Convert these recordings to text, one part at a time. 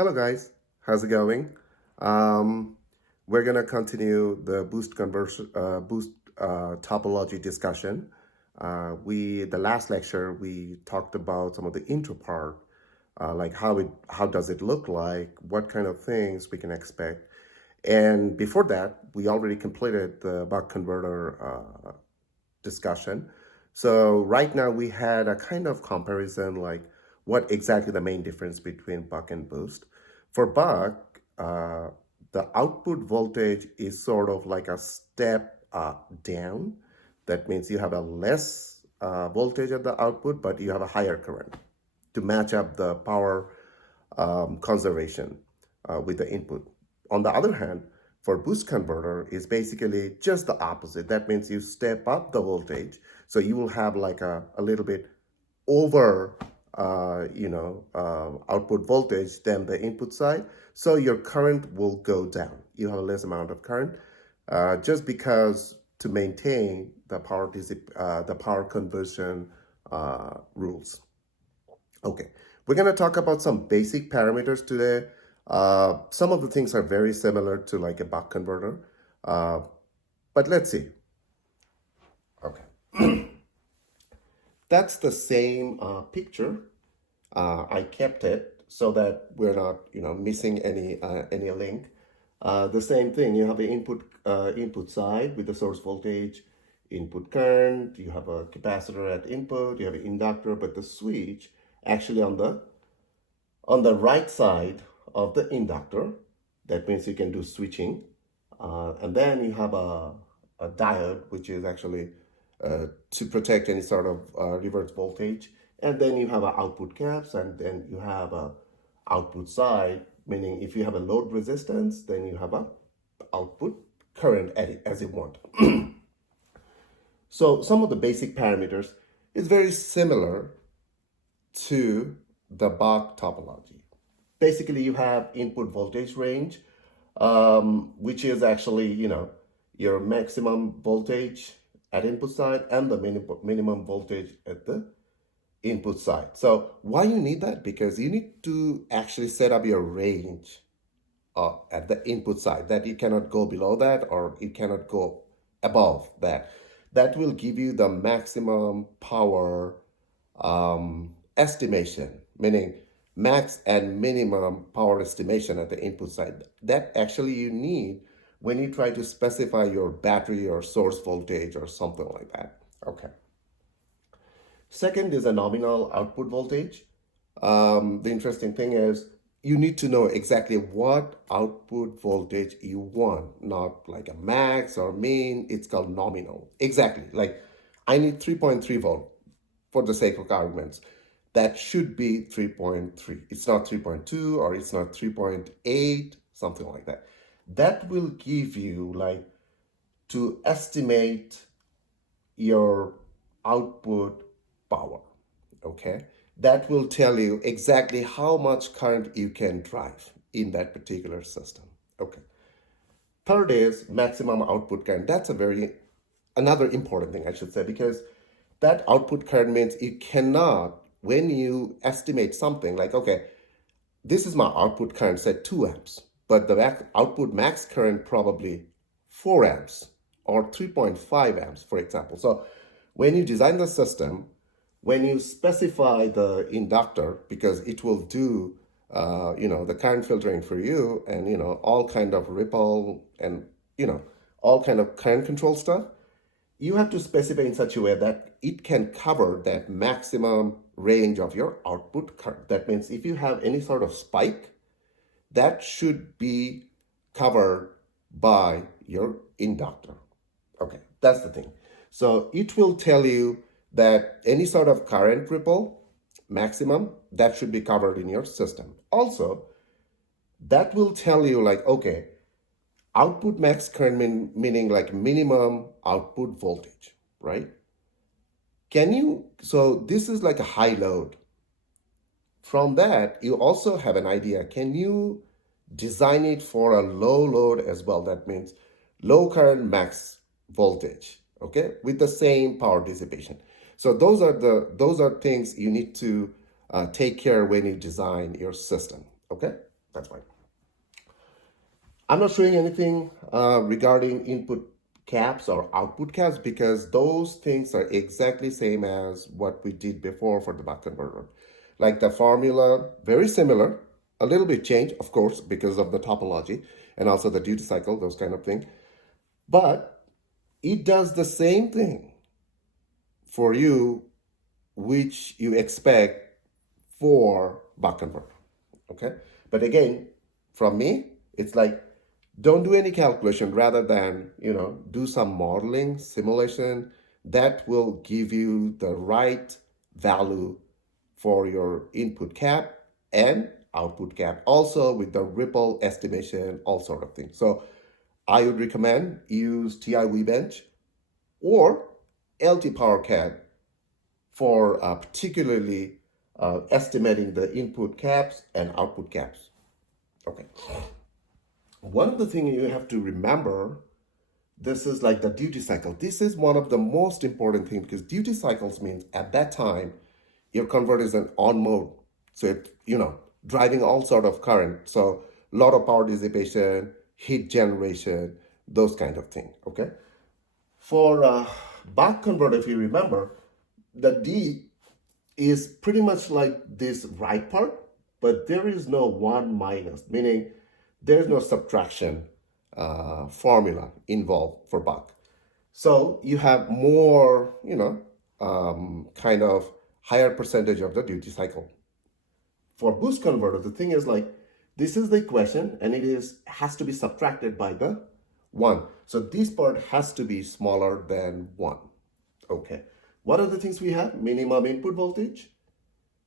Hello guys, how's it going? Um, we're gonna continue the boost topology discussion. The last lecture we talked about some of the intro part, like how does it look like, what kind of things we can expect, and before that we already completed the buck converter discussion. So right now we had a kind of comparison, like what exactly the main difference between buck and boost. For buck, the output voltage is sort of like a step down. That means you have a less voltage at the output, but you have a higher current to match up the power conservation with the input. On the other hand, for boost converter is basically just the opposite. That means you step up the voltage, so you will have like a little bit over output voltage than the input side, so your current will go down. You have a less amount of current, just because to maintain the power conversion rules. Okay, we're going to talk about some basic parameters today. Some of the things are very similar to like a buck converter, but let's see. Okay, that's the same picture. I kept it so that we're not, missing any link. The same thing. You have the input side with the source voltage, input current. You have a capacitor at input. You have an inductor, but the switch actually on the right side of the inductor. That means you can do switching, and then you have a diode, which is actually to protect any sort of reverse voltage. And then you have output caps, and then you have a output side, meaning if you have a load resistance, then you have a output current as you want. So some of the basic parameters is very similar to the Bach topology. Basically, you have input voltage range, which is actually, your maximum voltage at input side and the minimum voltage at the input side. So why you need that? Because you need to actually set up your range at the input side, that you cannot go below that or you cannot go above that. That will give you the maximum power estimation, meaning max and minimum power estimation at the input side. That actually you need when you try to specify your battery or source voltage or something like that. Okay. Second is a nominal output voltage. The interesting thing is you need to know exactly what output voltage you want, not like a max or min. It's called nominal. Exactly. Like I need 3.3 volt for the sake of arguments. That should be 3.3. It's not 3.2 or it's not 3.8, something like that. That will give you like to estimate your output power, okay? That will tell you exactly how much current you can drive in that particular system, okay? Third is maximum output current. That's another important thing I should say, because that output current means you cannot, when you estimate something like, okay, this is my output current, say 2 amps, but the output max current probably 4 amps or 3.5 amps, for example. So when you design the system, when you specify the inductor, because it will do, the current filtering for you and, all kind of ripple and, all kind of current control stuff, you have to specify in such a way that it can cover that maximum range of your output current. That means if you have any sort of spike, that should be covered by your inductor. Okay, that's the thing. So it will tell you that any sort of current ripple, maximum, that should be covered in your system. Also, that will tell you like, okay, output max current meaning like minimum output voltage, right? So this is like a high load. From that, you also have an idea. Can you design it for a low load as well? That means low current max voltage, okay, with the same power dissipation. So those are things you need to take care when you design your system, okay? That's fine. I'm not showing anything regarding input caps or output caps because those things are exactly same as what we did before for the buck converter. Like the formula, very similar, a little bit changed, of course, because of the topology and also the duty cycle, those kind of things. But it does the same thing for you, which you expect for buck converter. Okay. But again, from me, it's like don't do any calculation rather than do some modeling simulation that will give you the right value for your input cap and output cap, also with the ripple estimation, all sort of things. So I would recommend use TI Webench or LT PowerCAD for particularly estimating the input caps and output caps. Okay. One of the things you have to remember, this is like the duty cycle. This is one of the most important things because duty cycles means at that time your converter is in on mode. So it, driving all sort of current. So a lot of power dissipation, heat generation, those kind of things. Okay. For buck converter, if you remember, the D is pretty much like this right part, but there is no one minus, meaning there's no subtraction formula involved for buck. So you have more, kind of higher percentage of the duty cycle. For boost converter, the thing is like, this is the equation and has to be subtracted by the 1. So this part has to be smaller than 1. Okay. What are the things we have? Minimum input voltage.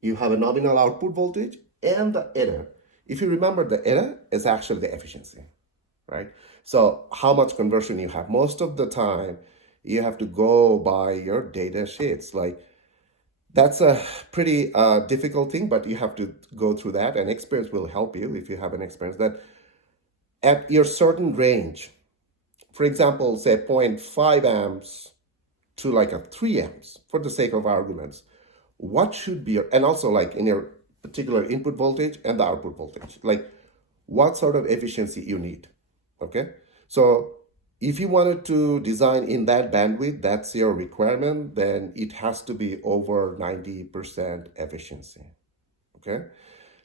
You have a nominal output voltage and the error. If you remember, the error is actually the efficiency, right? So how much conversion you have. Most of the time, you have to go by your data sheets. Like that's a pretty difficult thing, but you have to go through that, and experience will help you if you have an experience that at your certain range, for example, say 0.5 amps to like a 3 amps, for the sake of arguments, what should be your, and also like in your particular input voltage and the output voltage, like what sort of efficiency you need. Okay. So if you wanted to design in that bandwidth, that's your requirement, then it has to be over 90% efficiency. Okay.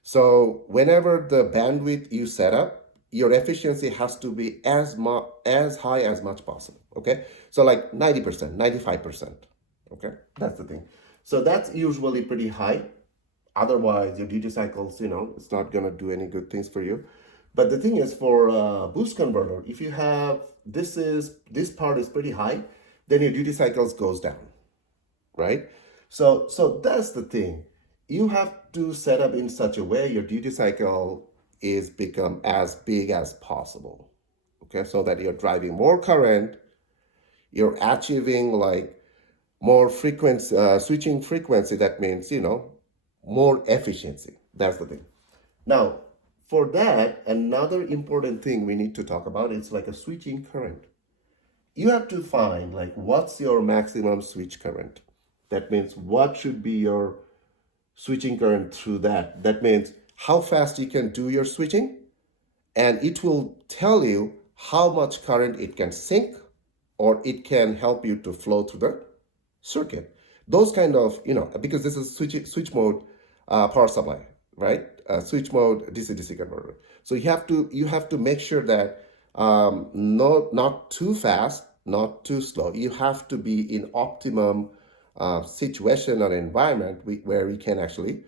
So whenever the bandwidth you set up, your efficiency has to be as high as much possible. Okay. So like 90%, 95%. Okay. That's the thing. So that's usually pretty high. Otherwise, your duty cycles, it's not going to do any good things for you. But the thing is, for boost converter, if you have this part is pretty high, then your duty cycles goes down, right? So that's the thing. You have to set up in such a way your duty cycle is become as big as possible. Okay, so that you're driving more current, you're achieving like more frequency, switching frequency. That means more efficiency. That's the thing. Now, for that, another important thing we need to talk about is like a switching current. You have to find like what's your maximum switch current. That means what should be your switching current through that. That means how fast you can do your switching, and it will tell you how much current it can sink or it can help you to flow through the circuit. Those kind of, because this is switch mode power supply, right? Switch mode DC-DC converter. So you have to make sure that not too fast, not too slow. You have to be in optimum situation or environment where you can actually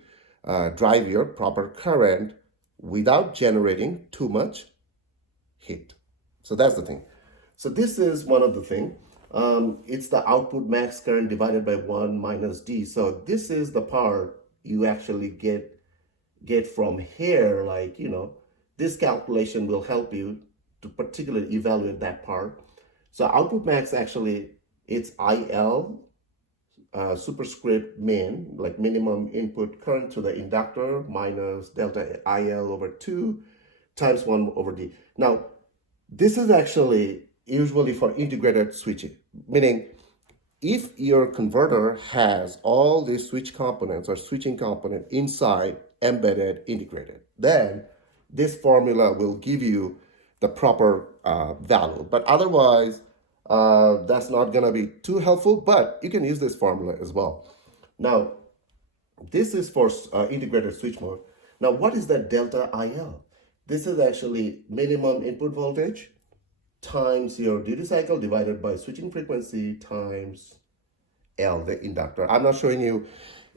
drive your proper current without generating too much heat. So that's the thing. So this is one of the things. It's the output max current divided by 1 minus D. So this is the part you actually get from here. Like, this calculation will help you to particularly evaluate that part. So output max, actually, it's IL superscript min, like minimum input current to the inductor, minus delta IL over 2 times 1 over D. Now, this is actually usually for integrated switching, meaning if your converter has all these switch components or switching component inside, embedded, integrated, then this formula will give you the proper value. But otherwise, that's not going to be too helpful, but you can use this formula as well. Now, this is for integrated switch mode. Now, what is that delta IL? This is actually minimum input voltage times your duty cycle divided by switching frequency times L, the inductor. I'm not showing you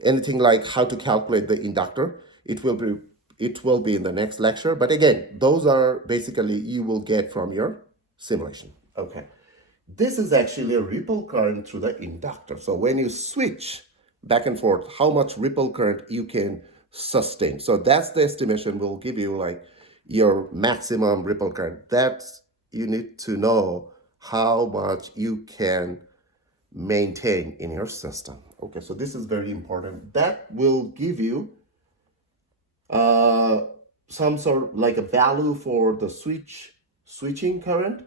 anything like how to calculate the inductor. It will be in the next lecture. But again, those are basically you will get from your simulation. Okay. This is actually a ripple current through the inductor. So when you switch back and forth, how much ripple current you can sustain. So that's the estimation will give you like your maximum ripple current. That's, you need to know how much you can maintain in your system. Okay, so this is very important. That will give you some sort of like a value for the switching current,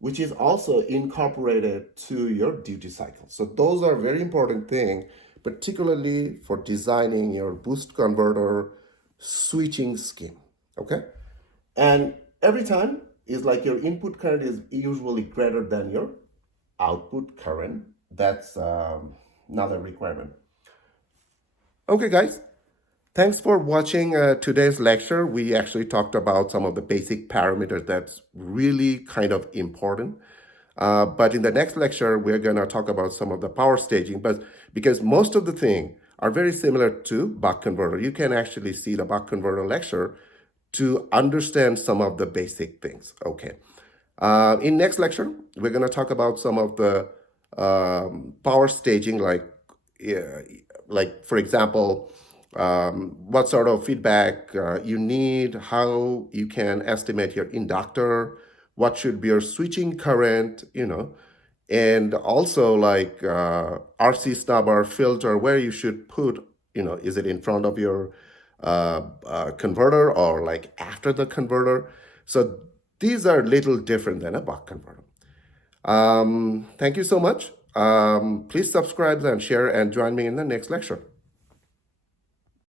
which is also incorporated to your duty cycle. So those are very important thing, particularly for designing your boost converter switching scheme. Okay, and every time is like your input current is usually greater than your output current. That's another requirement. Okay, guys. Thanks for watching today's lecture. We actually talked about some of the basic parameters that's really kind of important. But in the next lecture, we're going to talk about some of the power staging. But because most of the things are very similar to buck converter, you can actually see the buck converter lecture to understand some of the basic things. Okay. In next lecture, we're going to talk about some of the power staging, like for example, what sort of feedback you need, how you can estimate your inductor, what should be your switching current, and also like RC stubber filter, where you should put, is it in front of your converter or like after the converter? So these are a little different than a buck converter. Thank you so much. Please subscribe and share and join me in the next lecture.